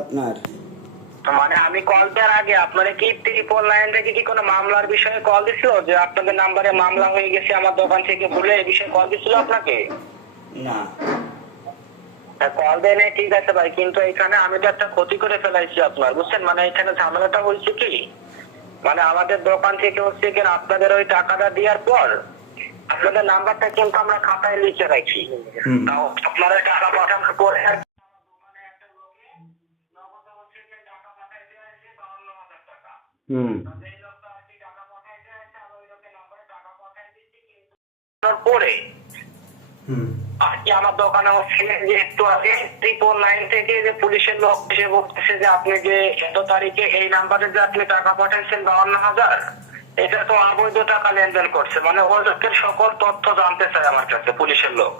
আপনার? মানে আমি কল দেওয়ার আগে আপনারা কি ত্রিপল নাইন থেকে কি কোনো মামলার বিষয়ে কল দিছিল? যে আপনাদের নাম্বারে মামলা হয়ে গেছে আমার দোকান থেকে ভুলে এই বিষয়ে কল দিছিল আপনাকে? না। কল দেয় নাই ঠিক আছে ভাই কিন্তু এখানে আমি তো একটা ক্ষতি করে ফেলাইছি আপনার বুঝছেন? মানে এখানে ঝামেলাটা হয়েছে কি? মানে আমাদের দোকান থেকে হচ্ছে কি আপনাদের ওই টাকাটা দেওয়ার পর আপনাদের নাম্বারটা কিন্তু আমরা খাতায় লিখে রাখি। আপনারা টাকা পাঠানোর পরে পরে আমার দোকানে হচ্ছে যে একটু আগে ট্রিপল নাইন থেকে যে পুলিশের লোক এসে বলতেছে যে আপনি যে এত তারিখে এই নাম্বারে যে আপনি টাকা পাঠাইছেন বাউন্ন হাজার এটা তো অবৈধ টাকা লেনদেন করছে। মানে ওই লোকের সকল তথ্য জানতে চায় আমার কাছে পুলিশের লোক।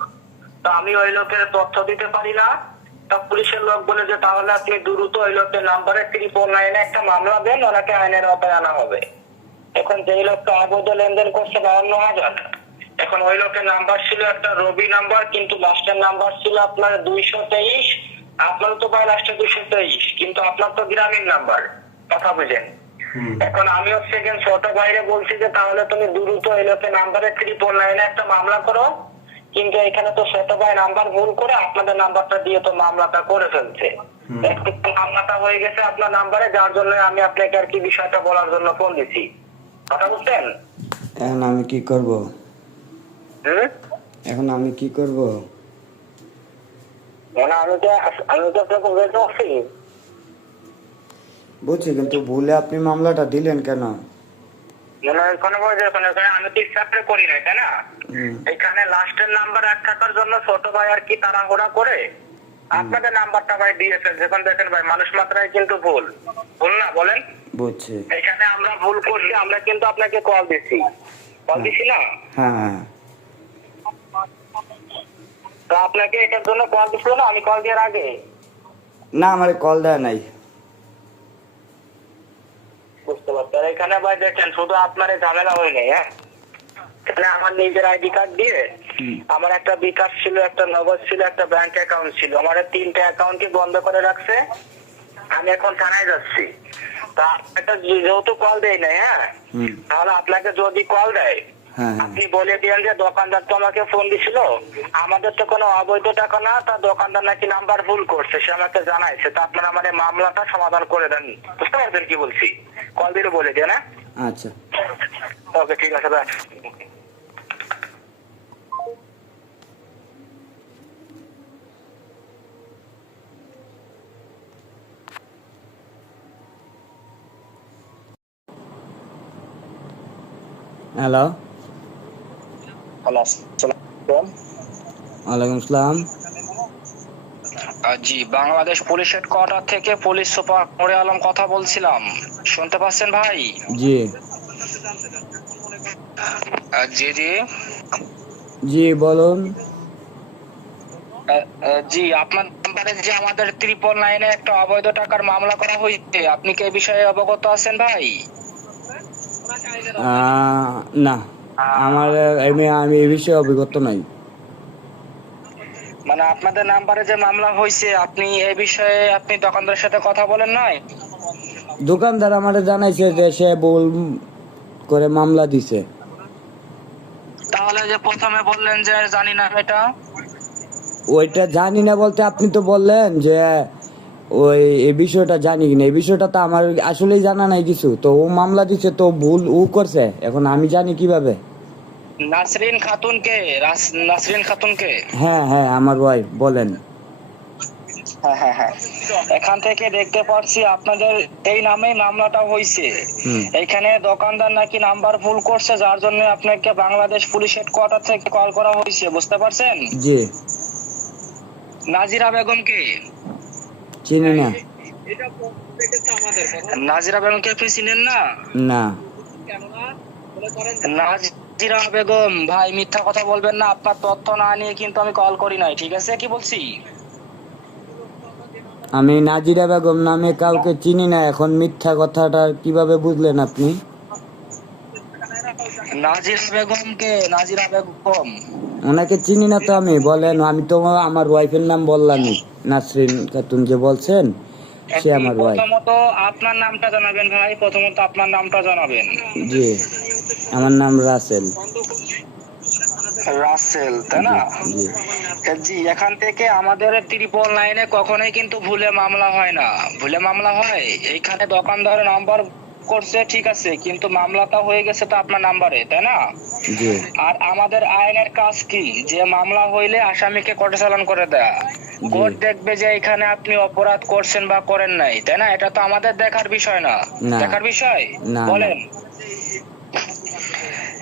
তো আমি ওই লোকের তথ্য দিতে পারি না। পুলিশের লোক বলে যে তাহলে আপনি দ্রুত ওই লোকের নাম্বারে ট্রিপল নাইনে একটা মামলা দেন ওনাকে আইনের আওতায় আনা হবে। এখন যেই লোকটা অবৈধ লেনদেন করছে বাউন্ন হাজার। এখন ওই লোকের নাম্বার ছিল একটা রবি নাম্বার কিন্তু লাস্টের নাম্বার ছিল আপনার দুইশো তেইশ আপনার তো ভাই লাস্টে দুইশো তেইশ কিন্তু আপনার তো গ্রামীণ নাম্বার কথা বুঝেন। এখন আমি হচ্ছে ছোট বাইরে বলছি যে তাহলে তুমি দ্রুত এই লোকের নাম্বারে ট্রিপল নাইনে একটা মামলা করো কিন্তু এখানে তো ছোট ভাই নাম্বার ভুল করে আপনাদের নাম্বারটা দিয়ে তো মামলাটা করে ফেলছে। মামলাটা হয়ে গেছে আপনার নাম্বারে যার জন্য আমি আপনাকে আর কি বিষয়টা বলার জন্য ফোন দিছি। কথা বুঝছেন? এখন আমি কি করব? এখন আমি কি করব? মানে আমি তো আমি তো আপনাকে বলতে পারছি। বুঝছি কিন্তু ভুলে আপনি মামলাটা দিলেন কেন? মানে আমি তো ইচ্ছাতে করি নাই তাই না? এখানে লাস্টের নাম্বার এক থাকার জন্য ছোট ভাই আর কি তাড়াহুড়া করে আপনাদের নাম্বারটা ভাই এখন দেখেন ভাই মানুষ মাত্রায় কিন্তু ভুল। ভুল না বলেন? বুঝছি। এখানে আমরা ভুল করছি আমরা কিন্তু আপনাকে কল দিছি। কল দিছি না? হ্যাঁ হ্যাঁ। তো আপনাকে এটার জন্য কল দিছিল না? আমি কল দেওয়ার আগে? না আমার কল দেয় নাই বুঝতে পারছি আর এখানে ভাই দেখেন শুধু আপনার ঝামেলা হয়নি হ্যাঁ? এখানে আমার নিজের আইডি কার্ড দিয়ে আমার একটা বিকাশ ছিল একটা নগদ ছিল একটা ব্যাংক অ্যাকাউন্ট ছিল। আমার তিনটা অ্যাকাউন্ট বন্ধ করে রাখছে। আমি এখন থানায় যাচ্ছি। তা একটা যেহেতু কল দেয় না হ্যাঁ? তাহলে আপনাকে যদি কল দেয় আপনি বলে দিয়েন যে দোকানদার তো আমাকে ফোন দিছিল। আমাদের তো কোনো অবৈধ টাকা না তার দোকানদার নাকি নাম্বার ভুল করছে সে আমাকে জানাইছে। তা আপনারা মানে মামলাটা সমাধান করে দেন। বুঝতে পারছেন কি বলছি? কল দিলে বলে দিয়ে না আচ্ছা। ওকে ঠিক আছে ভাই হ্যালো হ্যালো ওয়ালাইকুম আসসালাম জি বাংলাদেশ পুলিশ হেডকোয়ার্টার থেকে পুলিশ সুপার মরে আলম কথা বলছিলাম। শুনতে পাচ্ছেন ভাই? জি। জি জি। জি বলুন। জি আপনার নাম্বারে যে আমাদের ত্রিপল নাইনে একটা অবৈধ টাকার মামলা করা হয়েছে আপনি কি এই বিষয়ে অবগত আছেন ভাই? না। আমার আমি আমি এই বিষয়ে অভিজ্ঞত নাই। মানে আপনাদের নাম্বারে যে মামলা হয়েছে আপনি এই বিষয়ে আপনি দোকানদারের সাথে কথা বলেন নাই? দোকানদার আমার জানাইছে যে সে ভুল করে মামলা দিছে। তাহলে যে প্রথমে বললেন যে জানি না এটা? ওইটা জানি না বলতে আপনি তো বললেন যে ওই এই বিষয়টা জানি কিনা। এই বিষয়টা তো আমার আসলেই জানা নাই কিছু। তো ও মামলা দিছে তো ভুল ও করছে। এখন আমি জানি কীভাবে? নাসরিন খাতুনকে নাসরিন খাতুনকে? হ্যাঁ হ্যাঁ আমার ওয়াইফ বলেন। হ্যাঁ হ্যাঁ হ্যাঁ। এখান থেকে দেখতে পাচ্ছি আপনাদের এই নামে মামলাটা হয়েছে এখানে দোকানদার নাকি নাম্বার ভুল করছে যার জন্য আপনাকে বাংলাদেশ পুলিশ হেডকোয়ার্টার থেকে কল করা হয়েছে বুঝতে পারছেন? জি। নাজিরা বেগমকে? চিনি না। নাজিরা বেগমকে আপনি চিনেন না? না। নাজিরা বেগম ভাই মিথ্যা কথা বলবেন না আপনার তথ্য না নিয়ে কিন্তু আমি কল করি নাই ঠিক আছে? কি বলছি? আমি নাজিরা বেগম নামে কাউকে চিনি না এখন মিথ্যা কথাটা কীভাবে বুঝলেন আপনি? নাজিরা বেগমকে নাজিরা বেগম। ওনাকে চিনি না তো আমি বলেন আমি তো আমার ওয়াইফের নাম বললামই নাসরিন খাতুন যে বলছেন সে আমার ভাই প্রথমত আপনার নামটা জানাবেন ভাই প্রথমত আপনার নামটা জানাবেন। জি। আমার নাম রাসেল। রাসেল তাই না? জি এখান থেকে আমাদের ত্রিপল লাইনে কখনোই কিন্তু ভুলে মামলা হয় না। ভুলে মামলা হয় এইখানে দোকানদারের নাম্বার করছে ঠিক আছে কিন্তু মামলাটা হয়ে গেছে তো আপনার নাম্বারে তাই না? জি। আর আমাদের আইনের কাজ কি? যে মামলা হইলে আসামিকে কোর্টে চালান করে দেয়া। কোর্ট দেখবে যে এখানে আপনি অপরাধ করছেন বা করেন নাই তাই না? এটা তো আমাদের দেখার বিষয় না। দেখার বিষয়? বলেন।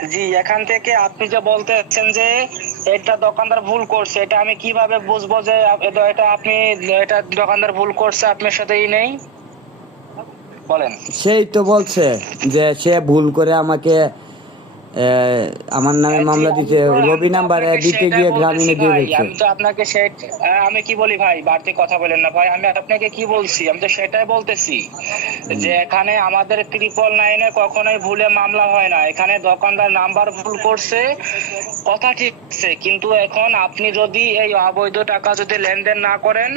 জি, এখান থেকে আপনি যে বলতে চাচ্ছেন যে এটা দোকানদার ভুল করছে, এটা আমি কীভাবে বুঝব যে এটা- আপনি, এটা দোকানদার ভুল করছে, আপনার সাথেই নেই? বলেন। সেই তো বলছে যে সে ভুল করে আমাকে আমার নামে মামলা দিতে রবি নাম্বারে দিতে গিয়ে গ্রামীণে দিয়ে। দিচ্ছে। আমি তো আপনাকে আমি কি বলি ভাই? বাড়তি কথা বলেন না ভাই। আমি আপনাকে কি বলছি? আমি তো সেটাই বলতেছি যে এখানে আমাদের ত্রিপল নাইনে কখনোই ভুলে মামলা হয় না। এখানে দোকানদার নাম্বার ভুল করছে কথা ঠিক আছে কিন্তু এখন আপনি যদি এই অবৈধ টাকা যদি লেনদেন না করেন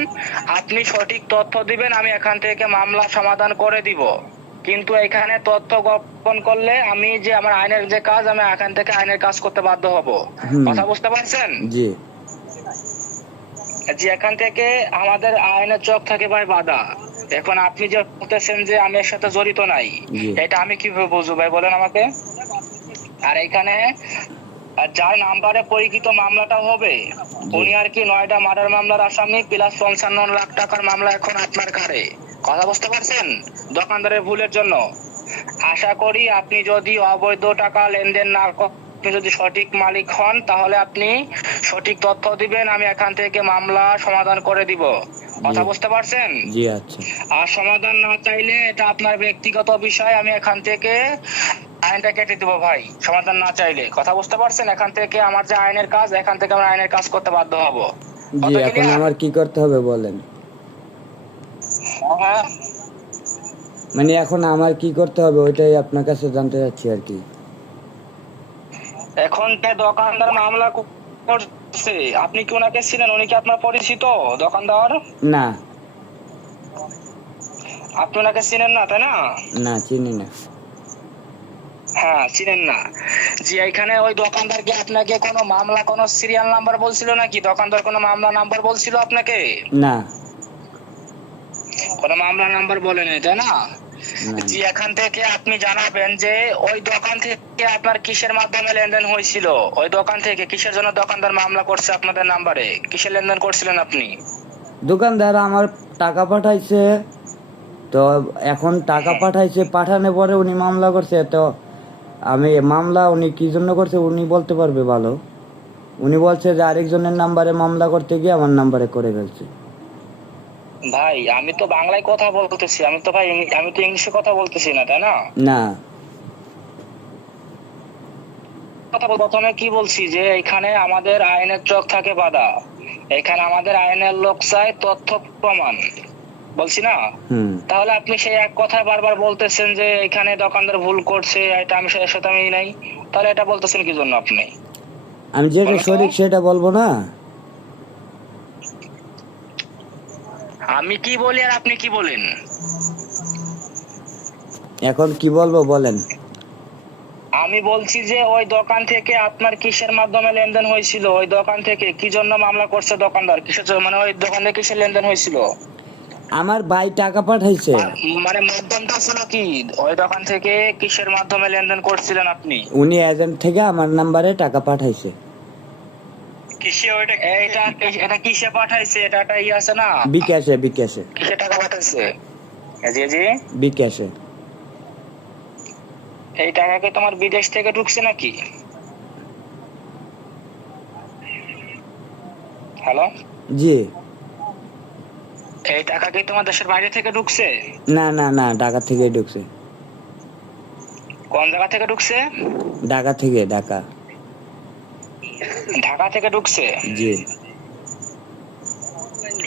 আপনি সঠিক তথ্য দিবেন আমি এখান থেকে মামলা সমাধান করে দিব। কিন্তু এখানে তথ্য গোপন করলে আমি যে আমার আইনের যে কাজ আমি এখান থেকে আইনের কাজ করতে বাধ্য হব। কথা বুঝতে পারছেন? জি। জি এখান থেকে আমাদের আইনের চোখ থাকে ভাই বাধা। এখন আপনি যে বলতেছেন যে আমি এর সাথে জড়িত নাই এটা আমি কীভাবে বুঝব ভাই? বলেন আমাকে। আর এখানে যার নাম্বারে পরিচিত মামলাটা হবে, উনি আর কি নয়টা মার্ডার মামলার আসামি, প্লাস পঞ্চান্ন লাখ টাকার মামলা এখন আপনার ঘাড়ে। কথা বুঝতে পারছেন? দোকানদারের ভুলের জন্য। আশা করি আপনি যদি অবৈধ টাকা লেনদেন না আপনি যদি সঠিক মালিক হন তাহলে আপনি সঠিক তথ্য দিবেন আমি এখান থেকে মামলা সমাধান করে দিব। কথা বুঝতে পারছেন? জি আচ্ছা। আর সমাধান না চাইলে এটা আপনার ব্যক্তিগত বিষয় আমি এখান থেকে আইনটা কেটে দেবো ভাই। সমাধান না চাইলে। কথা বুঝতে পারছেন? এখান থেকে আমার যে আইনের কাজ এখান থেকে আমরা আইনের কাজ করতে বাধ্য হব। জি এখন আমার কি করতে হবে বলেন? হ্যাঁ। মানে এখন আমার কি করতে হবে ওইটাই আপনার কাছে জানতে চাচ্ছি আর কি। এখন যে দোকানদার মামলা করছে? আপনি কি ওনাকে ছিলেন উনি কি আপনার পরিচিত দোকানদার? না। আপনি ওনাকে চিনেন না তাই না? না চিনি না। হ্যাঁ চিনেন না। জি এখানে ওই দোকানদার কি আপনাকে কোনো মামলা কোনো সিরিয়াল নাম্বার বলছিল নাকি? দোকানদার কোনো মামলা নাম্বার বলছিল আপনাকে? না। কোনো মামলা নাম্বার বলে নেই তাই না? জি এখান থেকে আপনি জানাবেন যে ওই দোকান থেকে আপনার কিসের মাধ্যমে লেনদেন হয়েছিল? ওই দোকান থেকে কিসের জন্য দোকানদার মামলা করছে আপনাদের নাম্বারে? কিসের লেনদেন করছিলেন আপনি? দোকানদার আমার টাকা পাঠাইছে তো এখন টাকা পাঠাইছে পাঠানোর পরে উনি মামলা করছে তো আমি মামলা উনি কি জন্য করছে উনি বলতে পারবে ভালো। উনি বলছে যে আরেকজনের নাম্বারে মামলা করতে গিয়ে আমার নাম্বারে করে ফেলছে। ভাই আমি তো বাংলায় কথা বলতেছি আমি তো ভাই আমি তো ইংলিশে কথা বলতেছি না তাই না? না। কথা প্রথমে কি বলছি যে এখানে আমাদের আইনের চোখ থাকে বাধা। এখানে আমাদের আইনের লোক চাই তথ্য প্রমাণ। বলছি না? তাহলে আপনি সেই এক কথা বারবার বলতেছেন যে এখানে দোকানদার ভুল করছে এটা আমি সাথে আমি নাই। তাহলে এটা বলতেছেন কি জন্য আপনি? আমি যেটা সঠিক সেটা বলব না? আমি কি বলি আর আপনি কি বলেন? এখন কি বলব বলেন। আমি বলছি যে ওই দোকান থেকে আপনার কিসের মাধ্যমে লেনদেন হয়েছিল? ওই দোকান থেকে কি জন্য মামলা করছে দোকানদার? কিসের জন্য? মানে ওই দোকান থেকে কিসের লেনদেন হয়েছিল? আমার ভাই টাকা পাঠাইছে। মানে মাধ্যমটা ছিল কি? ওই দোকান থেকে কিসের মাধ্যমে লেনদেন করছিলেন আপনি? উনি এজেন্ট থেকে আমার নাম্বারে টাকা পাঠাইছে। কিসে ওইটা এটা এটা কিসে পাঠাইছে? এটা একটা আছে না? বিকাশে বিকাশে। কিসে টাকা পাঠাইছে? জি জি। বিকাশে। এই টাকা কি তোমার বিদেশ থেকে ঢুকছে নাকি? হ্যালো? জি। এই টাকা কি তোমার দেশের বাইরে থেকে ঢুকছে? না না না ঢাকা থেকে ঢুকছে। কোন জায়গা থেকে ঢুকছে? ঢাকা থেকে ঢাকা। ঢাকা থেকে ঢুকছে? জি।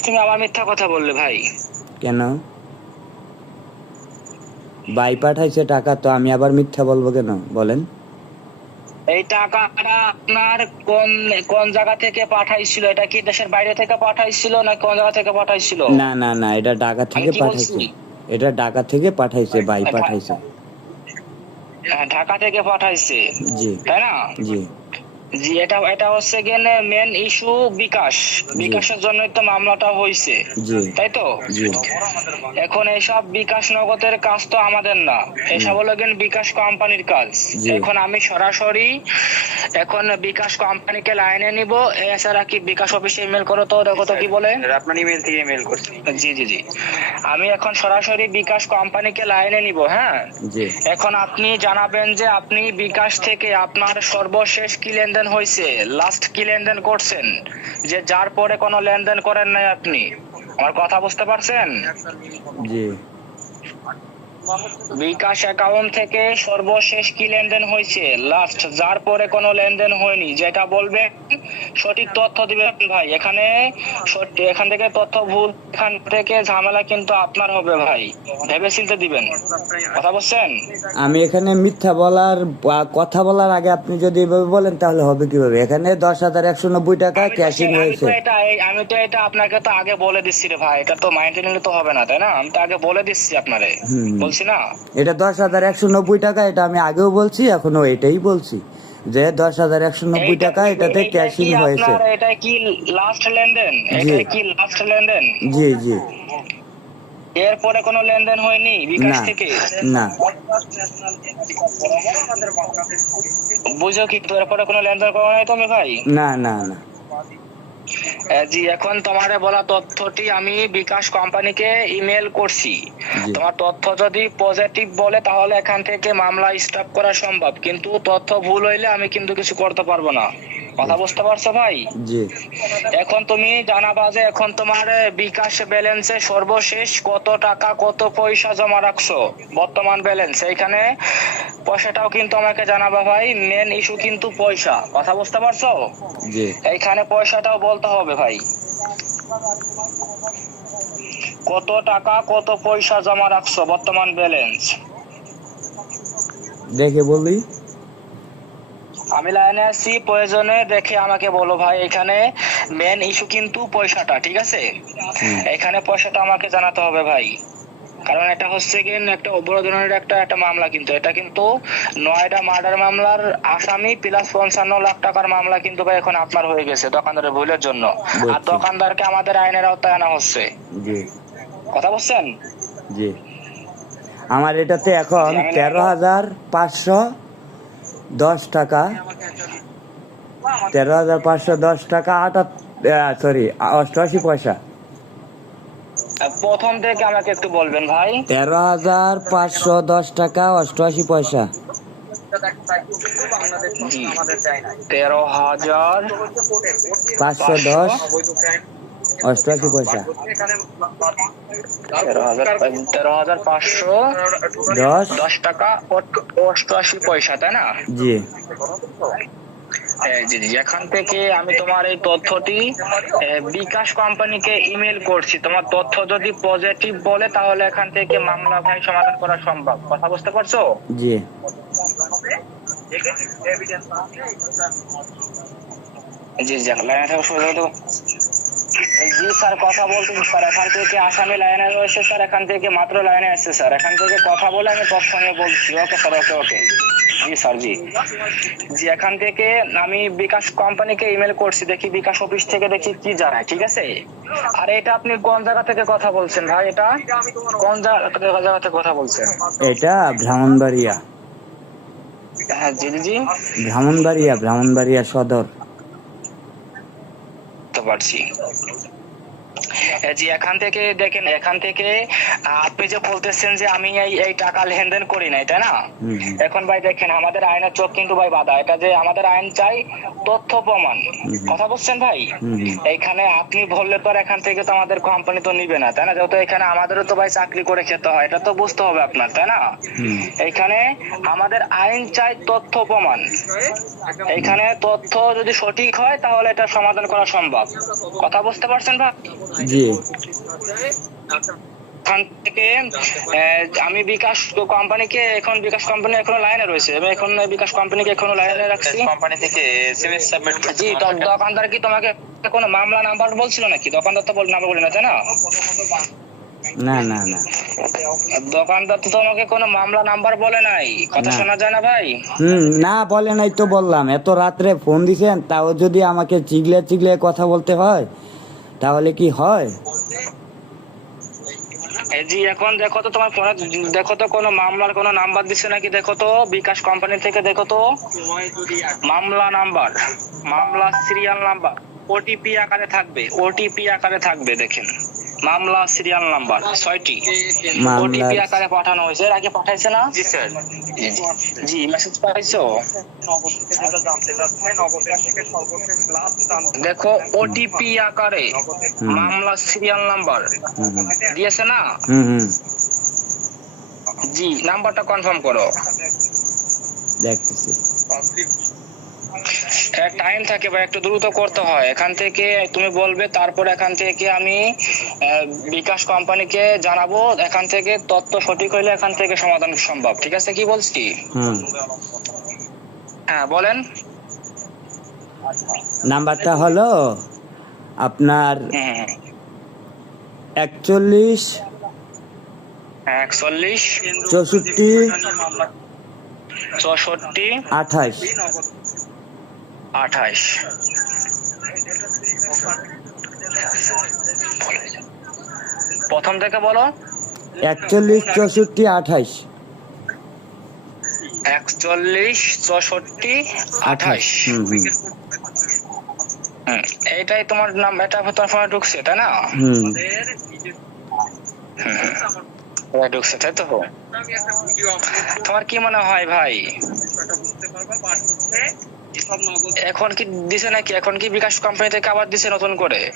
তুমি আবার মিথ্যা কথা বললে ভাই। কেন? ভাই পাঠাইছে টাকা তো আমি আবার মিথ্যা বলব কেন? বলেন। এই টাকাটা আপনার কোন কোন জায়গা থেকে পাঠাইছিল? এটা কি দেশের বাইরে থেকে পাঠাইছিল না কোন জায়গা থেকে পাঠাইছিল? না না না এটা ঢাকা থেকে পাঠাইছে। এটা ঢাকা থেকে পাঠাইছে ভাই পাঠাইছে। হ্যাঁ, ঢাকা থেকে পাঠাইছে। জি। তাই না? জি। জি এটা এটা হচ্ছে গেলে মেন ইস্যু বিকাশ। বিকাশের জন্যই তো মামলাটা হয়েছে তাই তো? এখন এইসব বিকাশ নগদের কাজ তো আমাদের না। এসব হলো বিকাশ কোম্পানির কাজ। এখন আমি সরাসরি এখন বিকাশ কোম্পানিকে লাইনে নিব। এছাড়া কি বিকাশ অফিসে ইমেল করো তো দেখো তো কি বলে। আপনার ইমেল থেকে ইমেল করছি। জি জি জি। আমি এখন সরাসরি বিকাশ কোম্পানিকে লাইনে নিব হ্যাঁ? এখন আপনি জানাবেন যে আপনি বিকাশ থেকে আপনার সর্বশেষ কি লেনদেন হয়েছে লাস্ট কি লেনদেন করছেন? যে যার পরে কোনো লেনদেন করেন নাই আপনি? আমার কথা বুঝতে পারছেন? জি। বিকাশ অ্যাকাউন্ট থেকে সর্বশেষ কি লেনদেন হয়েছে? লাস্ট যার পরে কোনো লেনদেন হয়নি। যেটা বলবে সঠিক তথ্য দিবেন ভাই। এখানে এখান থেকে তথ্য ভুল এখান থেকে ঝামেলা কিন্তু আপনার হবে ভাই। ভেবে চিন্তে দিবেন। কথা বলছেন? আমি এখানে মিথ্যা বলার বা কথা বলার আগে আপনি যদি এভাবে বলেন তাহলে হবে কীভাবে? এখানে দশ হাজার একশো নব্বই টাকা আমি তো- ক্যাশিং হয়েছে। এটা আমি তো এটা আপনাকে তো আগে বলে দিচ্ছি রে ভাই। এটা তো মাইন্ডে নিলে তো হবে না তাই না? আমি তো আগে বলে দিচ্ছি আপনারে। হুম। বলছি না? এটা দশ হাজার একশো নব্বই টাকা এটা আমি আগেও বলছি এখনও এটাই বলছি। যে দশ হাজার একশো নব্বই টাকা এটাতে ক্যাশিং হয়েছে। এটা কি লাস্ট লেনদেন? জি। এটা কি লাস্ট লেনদেন? জি জি। এরপরে কোনো লেনদেন হয়নি বিকাশ থেকে? না। বুঝো কি এরপরে কোনো লেনদেন করা নাই তুমি ভাই? না না না। জি এখন তোমারে বলা তথ্যটি আমি বিকাশ কোম্পানিকে ইমেল করছি। তোমার তথ্য যদি পজিটিভ বলে তাহলে এখান থেকে মামলা স্টপ করা সম্ভব। কিন্তু তথ্য ভুল হইলে আমি কিন্তু কিছু করতে পারব না। কথা বুঝতে পারছ ভাই? জি। এখন তুমি জানাবা যে এখন তোমার বিকাশ ব্যালেন্সে সর্বশেষ কত টাকা কত পয়সা জমা রাখছো? বর্তমান ব্যালেন্স। এইখানে পয়সাটাও কিন্তু আমাকে জানাবা ভাই মেন ইস্যু কিন্তু পয়সা। কথা বুঝতে পারছ? জি। এইখানে পয়সাটাও বলতে হবে ভাই। কত টাকা কত পয়সা জমা রাখছো বর্তমান ব্যালেন্স? দেখে বলি। আমি লাইনে আছি প্রয়োজনে দেখে আমাকে বলো ভাই এখানে মেন ইস্যু কিন্তু পয়সাটা ঠিক আছে? এখানে পয়সাটা আমাকে জানাতে হবে ভাই। কারণ এটা হচ্ছে কি একটা অবরোধনের একটা একটা মামলা কিন্তু। এটা কিন্তু নয়টা মার্ডার মামলার আসামি প্লাস পঞ্চান্ন লাখ টাকার মামলা কিন্তু ভাই এখন আপনার হয়ে গেছে দোকানদারের ভুলের জন্য। আর দোকানদারকে আমাদের আইনের আওতায় আনা হচ্ছে। জি। কথা বলছেন? জি। আমার এটাতে এখন তেরো হাজার পাঁচশো দশ টাকা তেরো হাজার পাঁচশো দশ টাকা আটা সরি অষ্টআশি পয়সা। প্রথম থেকে আমাকে একটু বলবেন ভাই। তেরো হাজার পাঁচশো দশ টাকা অষ্টআশি পয়সা। তেরো হাজার পাঁচশো দশ। অষ্টআশি পয়সা। তেরো হাজার পাঁচশো দশ। দশ টাকা অষ্টআশি পয়সা তাই না? জি। থেকে আমি তোমার এই তথ্যটি বিকাশ কোম্পানিকে ইমেল করছি। তোমার তথ্য যদি পজিটিভ বলে তাহলে এখান থেকে মামলা ভাই সমাধান করা সম্ভব। কথা বুঝতে পারছ? জি। জি লাইনে থাকা জি স্যার কথা বলতেছি স্যার এখান থেকে আসামি লাইনে রয়েছে স্যার এখান থেকে মাত্র লাইনে আসছে স্যার। এখান থেকে কথা বলে আমি বলছি। ওকে স্যার ওকে ওকে। জি স্যার জি। জি এখান থেকে আমি বিকাশ কোম্পানিকে ইমেল করছি। দেখি বিকাশ অফিস থেকে দেখি কি জানায় ঠিক আছে? আর এটা আপনি কোন জায়গা থেকে কথা বলছেন ভাই এটা? কোন জায়গা থেকে কথা বলছেন? এটা ব্রাহ্মণবাড়িয়া হ্যাঁ জি জি জি। ব্রাহ্মণবাড়িয়া ব্রাহ্মণবাড়িয়া সদর। বুঝতে পারছি এ, জি এখান থেকে দেখেন এখান থেকে আপনি যে বলতেছেন যে আমি এই এই টাকা লেনদেন করি নাই তাই না। এখন ভাই দেখেন আমাদের আইনের চোখ কিন্তু ভাই বাধা। এটা যে আমাদের আইন চাই তথ্য প্রমাণ। কথা বলছেন ভাই। এইখানে আপনি বললে তো এখান থেকে তো আমাদের কোম্পানি তো নিবে না তাই না? যেহেতু এখানে আমাদেরও তো ভাই চাকরি করে খেতে হয় এটা তো বুঝতে হবে আপনার তাই না? এখানে আমাদের আইন চাই তথ্য প্রমাণ। এখানে তথ্য যদি সঠিক হয় তাহলে এটা সমাধান করা সম্ভব। কথা বুঝতে পারছেন ভাই? জি ওখান থেকে আমি বিকাশ কোম্পানিকে এখন বিকাশ কোম্পানি এখনও লাইনে রয়েছে। আমি এখন বিকাশ কোম্পানিকে এখনও লাইনে রাখছি। কোম্পানি থেকে এসএমএস সাবমিট জি দোকানদার কি তোমাকে কোনো মামলা নাম্বার বলছিল নাকি? দোকানদার তো বল নাম্বার বলি না তাই না? না না না। দোকানদার তো তোমাকে কোনো মামলা নাম্বার বলে নাই। কথা শোনা যায় না ভাই? হুম না বলে নাই তো বললাম। এত রাত্রে ফোন দিছেন তাও যদি আমাকে চিগলে চিগলে কথা বলতে হয় তাহলে কি হয়? জি, এখন দেখো তো তোমার ফোনে দেখো তো কোনো মামলার কোনো নাম্বার দিছে নাকি? দেখো তো, বিকাশ কোম্পানি থেকে দেখো তো, মামলা নাম্বার, মামলা সিরিয়াল নাম্বার ওটিপি আকারে থাকবে ওটিপি আকারে থাকবে, দেখেন। মামলা সিরিয়াল নাম্বার ছয়টি। মামলা ওটিপি আকারে পাঠানো হয়েছে। এর আগে পাঠাইছে না? জি স্যার। জি মেসেজ পাঠাইছো দেখো ওটিপি আকারে মামলা সিরিয়াল নাম্বার। দিয়েছে না? হুম হুম। জি নাম্বারটা কনফার্ম করো। দেখতেছি। টাইম থাকে বা একটু দ্রুত করতে হয়। এখান থেকে তুমি বলবে তারপর এখান থেকে আমি বিকাশ কোম্পানিকে জানাব এখান থেকে তথ্য সঠিক হইলে এখান থেকে সমাধান সম্ভব। ঠিক আছে কি বলছি? হ্যাঁ বলেন। নাম্বারটা হলো আপনার হুম একচল্লিশ একচল্লিশ। চৌষট্টি চৌষট্টি। আঠাশ। আঠাইশ। প্রথম থেকে বলো। একচল্লিশ চৌষট্টি আঠাশ একচল্লিশ চৌষট্টি হুম, এইটাই তোমার নাম এটা তোমার ফোনে ঢুকছে তাই না? ঢুকছে তাই তো? তোমার কি মনে হয় ভাই? এখন কি দিছে নাকি? এখন কি বিকাশ কোম্পানি থেকে আবার দিছে নতুন করে?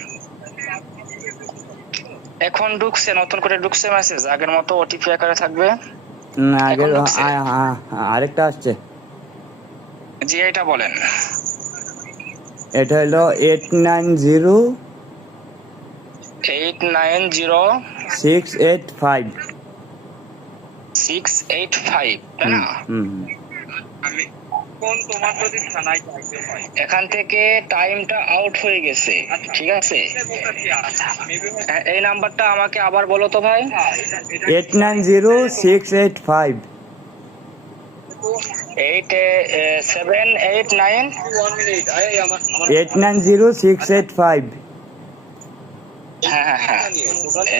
এখন ঢুকছে নতুন করে ঢুকছে মেসেজ আগের মতো ওটিপি আকারে থাকবে। না আগে এখন ঢুকছে? আ- আ- আরেকটা আসছে। জি এটা বলেন। এটা হলো eight nine zero eight nine zero six eight five six eight five তাই না? হুম হয়? এখান থেকে টাইমটা আউট হয়ে গেছে ঠিক আছে? এই নাম্বারটা আমাকে আবার বলো তো ভাই। Eight nine zero six eight five eight seven eight nine eight nine zero six eight five হ্যাঁ হ্যাঁ হ্যাঁ।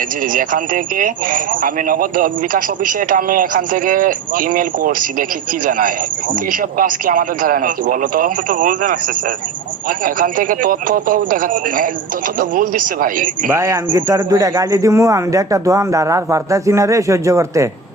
জি জি এখান থেকে আমি নগদ বিকাশ অফিসে এটা আমি এখান থেকে ইমেল করছি দেখি কি জানায়। এইসব কাজ কি আমাদের ধারা নাকি বলো তো? তো ভুল জানাচ্ছে স্যার। এখান থেকে তথ্য তো দেখা হ্যাঁ, তথ্য তো ভুল দিচ্ছে ভাই। ভাই আমি কি তোর দুইটা গালি দিমু? আমি একটা দোকানদার আর পারতাছি না রে সহ্য করতে।